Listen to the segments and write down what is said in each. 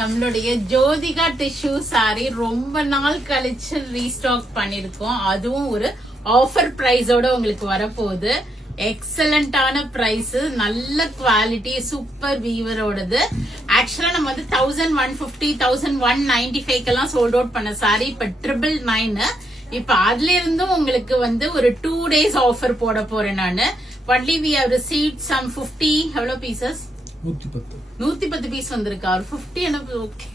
நம்மளுடைய Jyothika tissue sorry ரொம்ப நாள் கழிச்சு ரீஸ்டாக் பண்ணிருக்கோம். அதுவும் ஒரு ஆஃபர் பிரைஸோட உங்களுக்கு வரப்போகுது. எக்ஸலண்டான பிரைஸ், நல்ல குவாலிட்டி, சூப்பர் வீவரோடது. ஆக்சுவலா நம்ம வந்து 1150 1195 எல்லாம் சோல்ட் அவுட் பண்ண சாரி இப்ப 999. இப்ப அதுல இருந்தும் உங்களுக்கு வந்து ஒரு 2 days ஆஃபர் போட போறேன் நானு. Only we have received some 50 எவ்வளவு பீசஸ், 110 பீஸ் வந்திருக்கு. ஒரு 50 எனக்கு ஓகே,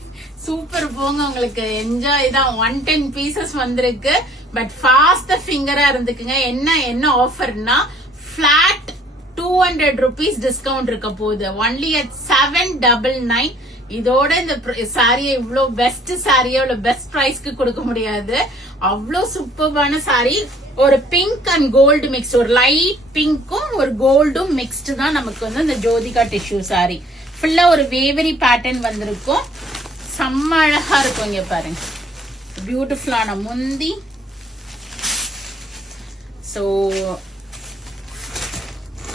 சூப்பர் போங்க, உங்களுக்கு என்ஜாய் தான். 110 பீசஸ் வந்திருக்கு. பட் ஃபாஸ்ட் ஃபிங்கரா இருந்துக்குங்க. என்ன ஆஃபர்னா பிளாட் 200 rupees டிஸ்கவுண்ட் இருக்க போகுது. Only at 799. இதோட இந்த சாரியை இவ்வளவு பெஸ்ட் சாரியை இவ்வளவு பெஸ்ட் பிரைஸ்க்கு கொடுக்க முடியாது. அவ்வளவு சூப்பர்பான சாரி. ஒரு பிங்க் அண்ட் கோல்டு மிக்ஸ், ஒரு லைட் பிங்க்கும் ஒரு கோல்டும் மிக்ஸ்டு தான் நமக்கு வந்து இந்த ஜோதிகா டிஷ்யூ சாரி. ஃபுல்லா ஒரு வேவரி பேட்டர்ன் வந்திருக்கும். செம்ம அழகா இருக்கும். இங்க பாருங்க, பியூட்டிஃபுல்லான முந்தி. சோ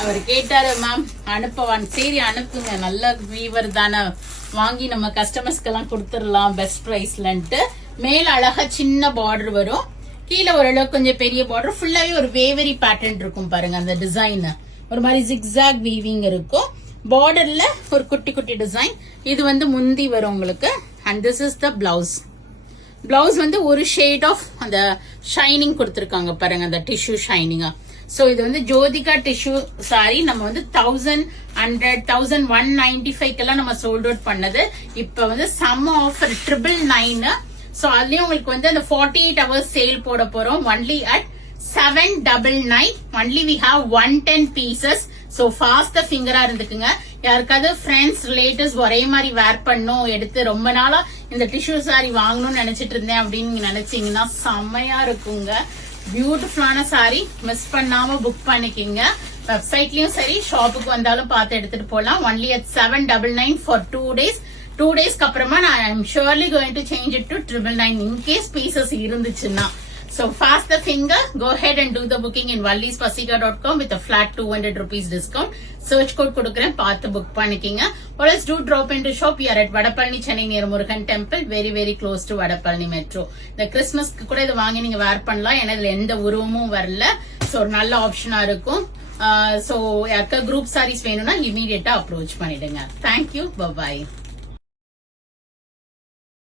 அவர் கேட்டாரு மேம் அனுப்பவான். சரி அனுப்புங்க, நல்ல வீவர் தானே, வாங்கி நம்ம கஸ்டமர்ஸ்க்கு எல்லாம் கொடுத்துடலாம் பெஸ்ட் பிரைஸ்லன்ட்டு. மேல அழகா சின்ன பார்டர் வரும், கீழே ஓரளவுக்கு கொஞ்சம் பெரிய பார்டர். ஃபுல்லாவே ஒரு வேவரி பேட்டர்ன் இருக்கும் பாருங்க. அந்த டிசைன் ஒரு மாதிரி ஜிக்ஸாக் வீவிங் இருக்கும். பார்டர்ல ஒரு குட்டி குட்டி டிசைன். இது வந்து முந்தி வரும் உங்களுக்கு. And this is the blouse. Blouse வந்து ஒரு ஷேட் ஆஃப் அந்த ஷைனிங் கொடுத்துருக்காங்க பாருங்க, அந்த டிஷ்யூ ஷைனிங்கா. சோ இது வந்து ஜோதிகா டிஷ்யூ சாரி நம்ம வந்து 1100 1195 எல்லாம் நம்ம சோல்ட் அவுட் பண்ணது. இப்ப வந்து சம்ம ஆஃபர் 999. சோ அதுலயும் உங்களுக்கு வந்து அந்த 48 hours சேல் போட போறோம். Only at 799. Only we have 110 pieces. So fast ஃபிங்கரா இருந்துக்குங்க. யாருக்காவது ஃப்ரெண்ட்ஸ் ரிலேட்டிவ்ஸ் ஒரே மாதிரி வேர் பண்ணும், எடுத்து ரொம்ப நாளா இந்த டிஷ்யூ சாரி வாங்கணும்னு நினைச்சிட்டு இருந்தேன் அப்படின்னு நீங்க நினைச்சீங்கன்னா செம்மையா இருக்குங்க. பியூட்டிஃபுல்லான சாரி, மிஸ் பண்ணாம புக் பண்ணிக்கிங்க. வெப்சைட்லயும் சரி, ஷாப்புக்கு வந்தாலும் பார்த்து எடுத்துட்டு போலாம். Only at 799 for 2 days. 2 daysக்கு அப்புறமா நான் I am surely going to change it to 999 in case pieces இருந்துச்சுன்னா. So fast the finger, go ahead and do the booking in vallispasika.com with a flat 200 rupees discount. Search code கொடுக்கிறேன், பார்த்து book பண்ணிக்கிங்க. Or else do drop into shop. We are at Vadapalani, Chennai near Murugan Temple, very close to Vadapalani Metro. இந்த கிறிஸ்மஸ்க்கு கூட இது வாங்கி நீங்க வேர் பண்ணலாம். ஏன்னா இதுல எந்த உருவமும் வரல. ஸோ ஒரு நல்ல ஆப்ஷனா இருக்கும். ஸோ யாருக்கா குரூப் சாரீஸ் வேணும்னா இமீடியட்டா அப்ரோச் பண்ணிடுங்க. Thank you, bye bye.